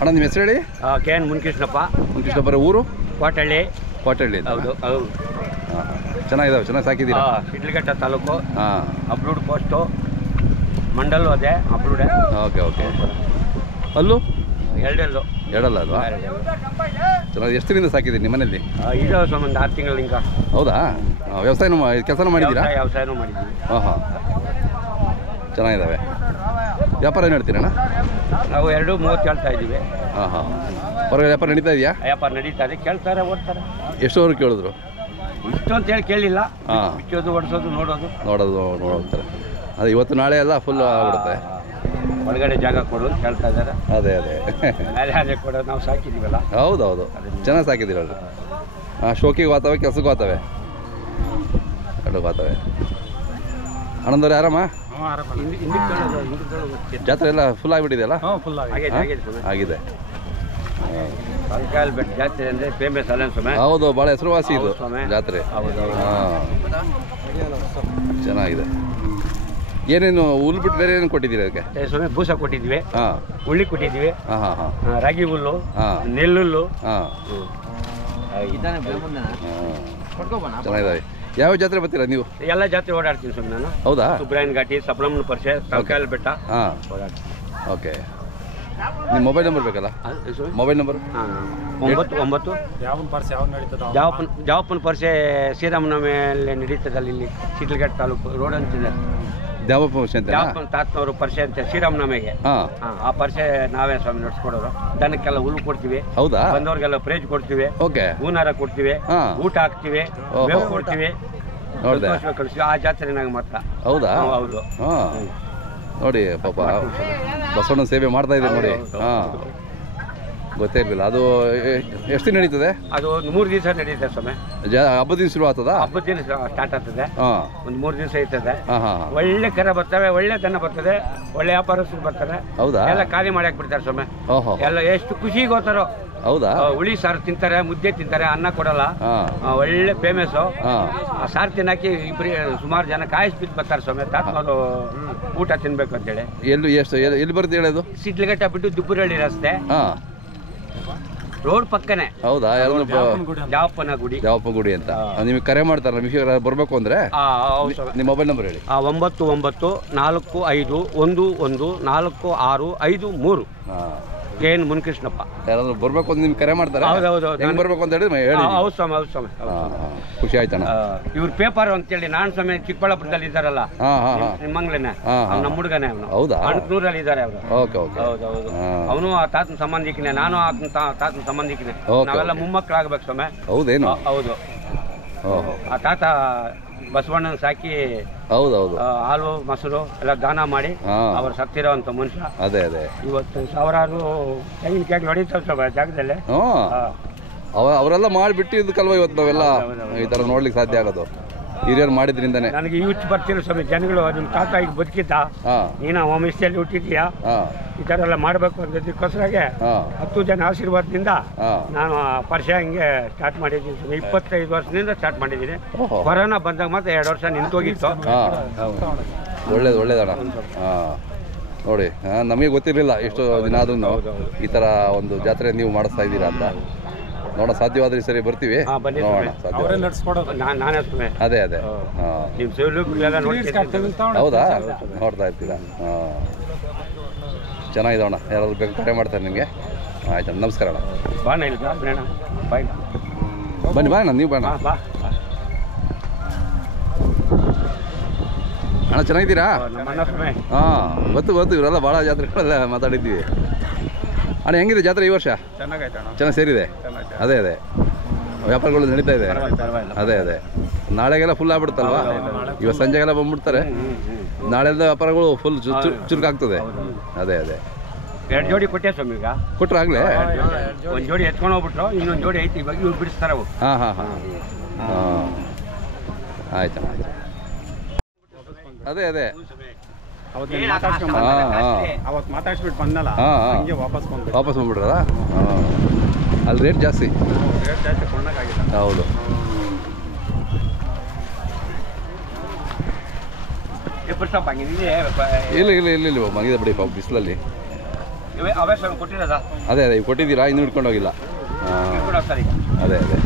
ಅಣ್ಣ ನಿಮ್ಮ ಹೆಸರು ಹೇಳಿ. K N ಮುನ್ಕೃಷ್ಣಪ್ಪ. ಮುನ್ಕೃಷ್ಣಪ್ಪರ ಊರು ಕೋಟಳ್ಳಿ. ಕೋಟಳ್ಳಿ. ಹೌದು ಹೌದು. ಚೆನ್ನಾಗಿದ್ದಾವೆ, ಚೆನ್ನಾಗಿ ಸಾಕಿದ್ದೀರಾ? ಶಿಡ್ಲಘಟ್ಟ ತಾಲೂಕು. ಹಾಂ. ಅಬ್ಲೂಡ್ ಪೋಸ್ಟು ಮಂಡಲ್ ಅದೇ ಅಬ್ಲೂಡೆ. Okay okay. ಅಲ್ಲೂ ಎರಡೆರಡು ಅಲ್ವಾ? ಚೆನ್ನಾಗಿ. ಎಷ್ಟು ದಿನದಿಂದ ಸಾಕಿದ್ದೀರಿ ನಿಮ್ಮ ಮನೇಲಿ? ಇದು ಒಂದು 6 ತಿಂಗಳು ಹಿಂಗ. ಹೌದಾ? ವ್ಯವಸಾಯನೂ ಕೆಲಸನೂ ಮಾಡಿದ್ದೀರಾ? ವ್ಯವಸಾಯನೂ ಮಾಡಿದ್ದೀವಿ. ಹಾಂ ಹಾಂ, ಚೆನ್ನಾಗಿದ್ದಾವೆ. ವ್ಯಾಪಾರ ಏನು ಹೇಳ್ತೀರಣ್ಣ? ನಾವು 2.30 ಹೇಳ್ತಾ ಇದ್ದೀವಿ. ಹಾಂ ಹಾಂ. ಹೊರಗಡೆ ವ್ಯಾಪಾರ ನಡೀತಾ ಇದೆಯಾ? ವ್ಯಾಪಾರ ನಡೀತಾ ಇದೆ, ಕೇಳ್ತಾರೆ ಓಡ್ತಾರೆ. ಎಷ್ಟುವರೆಗೆ ಕೇಳಿದ್ರು? ಇಷ್ಟು ಅಂತೇಳಿ ಕೇಳಿಲ್ಲ. ಹಾಂ. ಬಿಚ್ಚೋದು ಓಡಿಸೋದು ನೋಡೋಗ್ತಾರೆ. ಅದು ಇವತ್ತು ನಾಳೆ ಎಲ್ಲ ಫುಲ್ ಆಗ್ಬಿಡುತ್ತೆ. ಒಳಗಡೆ ಜಾಗ ಕೊಡು ಅಂತ ಕೇಳ್ತಾ ಇದ್ದಾರೆ. ಅದೇ ಅದೇ ಕೊಡೋದು ನಾವು ಸಾಕಿದ್ದೀವಲ್ಲ. ಹೌದೌದು, ಚೆನ್ನಾಗಿ ಸಾಕಿದ್ದೀರಲ್ಲ. ಹಾಂ, ಶೋಕಿಗೆ ಹೋಗ್ತವೆ, ಕೆಲಸಕ್ಕೆ ಹೋಗ್ತವೆ, ಎರಡಕ್ಕೆ ಹೋಗ್ತವೆ. ಆನಂದವ್ರೆ ಆರಾಮ? ಜಾತ್ರೆ ಎಲ್ಲ ಫುಲ್ ಆಗಿಬಿಟ್ಟಿದೆಯಲ್ಲ? ಆಗಿದೆ. ಬೆಟ್ಟ ಜಾತ್ರೆ ಅಂದರೆ ಫೇಮಸ್ ಅಲ್ಲ ಸ್ವಾಮಿ? ಹೌದು, ಭಾಳ ಹೆಸರುವಾಸಿ ಇದು ಜಾತ್ರೆ. ಹಾಂ, ಚೆನ್ನಾಗಿದೆ. ಏನೇನು ಹುಲ್ಲು ಬಿಟ್ಟು ಬೇರೆ ಏನು ಕೊಟ್ಟಿದ್ದೀರಿ ಅದಕ್ಕೆ? ಸ್ವಾಮಿ ಬೂಸ ಕೊಟ್ಟಿದ್ವಿ. ಹಾಂ. ಉಳ್ಳಿ ಕೊಟ್ಟಿದ್ವಿ. ಹಾಂ ಹಾಂ ಹಾಂ. ರಾಗಿ ಹುಲ್ಲು. ಹಾಂ. ನೆಲ್ಲುಲ್ಲು. ಹಾಂ. ಚೆನ್ನಾಗಿದ್ದಾವೆ. ಯಾವ ಜಾತ್ರೆ ಬರ್ತೀರಾ ನೀವು? ಎಲ್ಲ ಜಾತ್ರೆ ಓಡಾಡ್ತೀನಿ ಸ್ವಾಮಿ ನಾನು. ಹೌದಾ? ಸುಬ್ರಾಯನ್ ಘಾಟಿ, ಸಪ್ಲಮ್ಮನ ಪರಿಷೆ, ತಲಕಾಯಲ್ ಬೆಟ್ಟ. ಹಾಂ, ಓಕೆ. ನಿಮ್ಮ ಮೊಬೈಲ್ ನಂಬರ್ ಬೇಕಲ್ಲ? Mobile number? 99 ಜಾವಪ್ಪನ ಪರಿಷೆ ಶ್ರೀರಾಮನವಮಿಯಲ್ಲಿ ನಡೀತದಲ್ಲ, ಇಲ್ಲಿ ಶಿಡ್ಲಘಟ್ಟ ತಾಲೂಕು ರೋಡ್ ಅಂತಿದೆ. ಜಾವಪ್ಪನ ತಾತನವರು ಪರಿಷೆ ಅಂತ ಶ್ರೀರಾಮನವಮಿಗೆ. ಆ ಪರಿಷೆ ನಾವೇ ಸ್ವಾಮಿ ನಡೆಸ್ಕೊಡೋರು. ದನಕ್ಕೆಲ್ಲ ಹುಲ್ಲು ಕೊಡ್ತೀವಿ. ಹೌದಾ? ಬಂದವ್ರಿಗೆಲ್ಲ ಪ್ರೈಜ್ ಕೊಡ್ತೀವಿ. ಓಕೆ. ಹೂನಾರ ಕೊಡ್ತೀವಿ, ಊಟ ಹಾಕ್ತಿವಿ, ಬೇವು ಕೊಡ್ತೀವಿ, ಕಳಿಸ್ತೀವಿ. ಆ ಜಾತ್ರೆನಾಗ ಮಾತ್ರ. ಹೌದಾ? ಹೌದು. ಹಾಂ, ನೋಡಿ ಪಾಪ ಬಸವಣ್ಣ ಸೇವೆ ಮಾಡ್ತಾ ಇದ್ದೀವಿ ನೋಡಿ. ಹಾಂ, ಗೊತ್ತೇ ಇರಲಿಲ್ಲ. ಅದು ಎಷ್ಟು ದಿನ ನಡೀತದೆ? ಅದು 3 ದಿವಸ ನಡೀತದೆ ಸ್ವಾಮಿ. ಹಬ್ಬದ ದಿನ ಶುರು ಆಗ್ತದ? ಹಬ್ಬದ ದಿನ ಸ್ಟಾರ್ಟ್ ಆಗ್ತದೆ. ಒಂದು 3 ದಿವಸ ಇರ್ತದೆ. ಹಾಂ. ಒಳ್ಳೆ ಕರ ಬರ್ತವೆ, ಒಳ್ಳೆ ದನ ಬರ್ತದೆ, ಒಳ್ಳೆ ವ್ಯಾಪಾರಸ್ಥರು ಬರ್ತಾರೆ. ಹೌದಾ? ಎಲ್ಲ ಖಾಲಿ ಮಾಡಿ ಹಾಕ್ಬಿಡ್ತಾರೆ ಸ್ವಾಮಿ. ಓಹೋ, ಎಲ್ಲ ಎಷ್ಟು ಖುಷಿಗೆ ಹೋಗ್ತಾರೋ. ಹೌದಾ? ಹುಳಿ ಸಾರು ತಿಂತಾರೆ, ಮುದ್ದೆ ತಿಂತಾರೆ, ಅನ್ನ ಕೊಡಲ್ಲ. ಒಳ್ಳೆ ಫೇಮಸ್ಸು. ಸಾರು ತಿನ್ನಕ್ಕೆ ಸುಮಾರು ಜನ ಕಾಯಿಸ್ಬಿಟ್ಟು ಬರ್ತಾರೆ ಸ್ವಾಮಿ. ತಾತನವರು ಊಟ ತಿನ್ಬೇಕು ಅಂತೇಳಿ. ಎಲ್ಲಿ ಬರುತ್ತೆ ಹೇಳೋದು? ಶಿಡ್ಲಘಟ್ಟ ಬಿಟ್ಟು ದುಪ್ಪರಹಳ್ಳಿ ರಸ್ತೆ, ರೋಡ್ ಪಕ್ಕನೆ. ಹೌದಾ? ಜಾವಪ್ಪನ ಗುಡಿ. ಜಾವಪ್ಪನ ಗುಡಿ ಅಂತ ನಿಮಗೆ ಕರೆ ಮಾಡ್ತಾರೆ. ನಿಮಗೆ ಬರಬೇಕು ಅಂದ್ರೆ ನಿಮ್ಮ ಮೊಬೈಲ್ ನಂಬರ್ ಹೇಳಿ. 9914114653. K N Munikrishnappa. ಯಾರಾದ್ರೂ ಬರ್ಬೇಕು ಅಂತ ನಿಮ್ಗೆ ಕರೆ ಮಾಡ್ತಾರೆ? ಹೌದೌದು. ಹೆಂಗ್ ಬರ್ಬೇಕು ಅಂತ ಹೇಳಿ ಹೇಳಿ. ಹೌದು ಸ್ವಾಮಿ, ಹೌದು ಸ್ವಾಮಿ. ಖುಷಿ ಆಯ್ತಣ್ಣ. ಇವ್ರ ಪೇಪರ್ ಅಂತೇಳಿ ನಾನು ಸ್ವಾಮಿ ಚಿಕ್ಕಬಳ್ಳಾಪುರದಲ್ಲಿ ಇದ್ದಾರಲ್ಲ, ನಿಮ್ಮಂಗ್ಲೇನೆ, ನಮ್ಮ ಹುಡುಗನೇ ಅವನು. ಹೌದಾ? ಅಣಕನೂರಲ್ಲಿ ಇದ್ದಾರೆ ಅವರು. Okay okay. ಹೌದೌದು. ಅವನು ಆ ತಾತನ ಸಂಬಂಧಿಕನೇ, ನಾನು ತಾತನ ಸಂಬಂಧಿಕನೇ. ನಾವೆಲ್ಲ ಮೊಮ್ಮಕ್ಕಳಾಗ್ಬೇಕು ಸ್ವಾಮಿ. ಹೌದೇನು? ಹೌದು. ಆ ತಾತ ಬಸವಣ್ಣನ ಸಾಕಿ ಹೌದೌದು ಹಾಲು ಮೊಸರು ಎಲ್ಲ ದಾನ ಮಾಡಿ ಅವ್ರು ಸತ್ತಿರೋಂಥ ಮನುಷ್ಯ. ಅದೇ ಇವತ್ತು ಸಾವಿರಾರು ತೆಂಗಿನ ಕಾಯಿ ಹೊಡಿತಾವ ಜಾಗದಲ್ಲಿ. ಅವರೆಲ್ಲ ಮಾಡಿಬಿಟ್ಟು ಇದಕ್ಕಲ್ವ ಇವತ್ತು ನಾವೆಲ್ಲ ಈ ಥರ ನೋಡ್ಲಿಕ್ಕೆ ಸಾಧ್ಯ ಆಗೋದು. ಹಿರಿಯರು ಮಾಡಿದ್ರಿಂದಾನೆ. ನನಗೆ ಹುಚ್ಚು ಬರ್ತಿರೋ ಸ್ವಾಮಿ ಜನಗಳು. ನಿಮ್ಮ ತಾತ ಈಗ ಬದುಕಿದ್ದ, ನೀನು ವಂಶದಲ್ಲಿ ಹುಟ್ಟಿದ್ಯಾ, ಈ ಥರ ಎಲ್ಲ ಮಾಡಬೇಕು ಅನ್ನೋದಕ್ಕೋಸ್ಕರಾಗೆ 10 ಜನ ಆಶೀರ್ವಾದದಿಂದ ನಾನು ಪರಿಚಯ ಹಿಂಗೆ ಸ್ಟಾರ್ಟ್ ಮಾಡಿದ್ದೀನಿ. 25 ವರ್ಷದಿಂದ ಸ್ಟಾರ್ಟ್ ಮಾಡಿದ್ದೀನಿ. ಕೊರೋನಾ ಬಂದಾಗ ಮಾತ್ರ 2 ವರ್ಷ ನಿಂತೋಗಿತ್ತು. ಒಳ್ಳೇದಣ್ಣ. ನೋಡಿ, ನಮಗೆ ಗೊತ್ತಿರಲಿಲ್ಲ ಎಷ್ಟು ದಿನ ಆದ್ರೂ ಈ ಥರ ಒಂದು ಜಾತ್ರೆ ನೀವು ಮಾಡಿಸ್ತಾ ಇದ್ದೀರಾ ಅಂತ. ನೋಡೋಣ, ಸಾಧ್ಯವಾದ್ರೆ ಸರಿ ಬರ್ತೀವಿ. ನೋಡೋಣ. ಅದೇ ಹೌದಾ? ನೋಡ್ತಾ ಇರ್ತೀರಾ? ಚೆನ್ನಾಗಿದವಣ್ಣ. ಯಾರಾದ್ರು ಬೇಕು ಕರೆ ಮಾಡ್ತಾರೆ ನಿಮಗೆ. ಆಯ್ತು, ನಮಸ್ಕಾರ ಅಣ್ಣ. ಬನ್ನಿ ಅಣ್ಣ, ನೀವು ಬಣ್ಣ. ಅಣ್ಣ ಚೆನ್ನಾಗಿದ್ದೀರಾ? ಹಾಂ, ಗೊತ್ತು ಇವರೆಲ್ಲ ಭಾಳ ಜಾತ್ರೆಗಳೆಲ್ಲ ಮಾತಾಡಿದ್ದೀವಿ. ಅಣ್ಣ ಹೆಂಗಿದೆ ಜಾತ್ರೆ ಈ ವರ್ಷ? ಚೆನ್ನಾಗಿ ಸೇರಿದೆ. ಅದೇ ವ್ಯಾಪಾರಗಳು ನಡೀತಾ ಇದೆ. ಪರವಾಗಿಲ್ಲ. ಅದೇ ಅದೇ ನಾಳೆಗೆಲ್ಲ ಫುಲ್ ಆಗ್ಬಿಡುತ್ತಲ್ವಾ? ಇವತ್ತು ಸಂಜೆಗೆಲ್ಲ ಬಂದ್ಬಿಡ್ತಾರೆ. ನಾಳೆಲ್ಲ ವ್ಯಾಪಾರಗಳು ಫುಲ್ ಚುರುಕಾಗ್ತದೆ. ಅದೇ ಅದೇ 2 ಜೋಡಿ ಕೊಟ್ಟೆ ಸ್ವಾಮಿ ಈಗ. ಕೊಟ್ರೆ ಆಗಲೇ 1 ಜೋಡಿ ಎತ್ಕೊಂಡು ಹೋಗ್ಬಿಟ್ರು, ಇನ್ನೊಂದು ಜೋಡಿ ಐತಿ, ಇವಾಗ ಇವ್ರು ಬಿಡಿಸ್ತಾರೆ ಅವು. ಹಾಂ ಹಾಂ ಹಾಂ ಹಾಂ ಆಯ್ತು ಆಯ್ತು. ಅದೇ ಅದೇ ಅವತ್ತು ಮಾತಾಡ್ಸ್ಬಿಟ್ಟು ಬಂದಲ್ಲ, ಹಾಂ ಹಾಂ ಹಂಗೆ ವಾಪಸ್ ಬಂದು ವಾಪಸ್ ಬಂದ್ಬಿಡ್ರಲ್ಲ? ಹಾಂ ಅಲ್ಲಿ ರೇಟ್ ಜಾಸ್ತಿ. ರೇಟ್ ಜಾಸ್ತಿ ಕೊಂಡಾಗಿಲ್ಲ. ಹೌದು. ಇಲ್ಲ ಇಲ್ಲ ಇಲ್ಲ ಇಲ್ಲ ಮಗಿದೆ ಬಿಡಿ ಪಾಪ ಬಿಸಿಲಲ್ಲಿ. ಅವೇ ಸ್ವಾಮಿ ಕೊಟ್ಟಿರೋದಾ? ಅದೇ ಅದೇ ಕೊಟ್ಟಿದ್ದೀರಾ? ಇನ್ನೂ ಹಿಡ್ಕೊಂಡು ಹೋಗಿಲ್ಲ. ಹಾಂ ಅದೇ ಅದೇ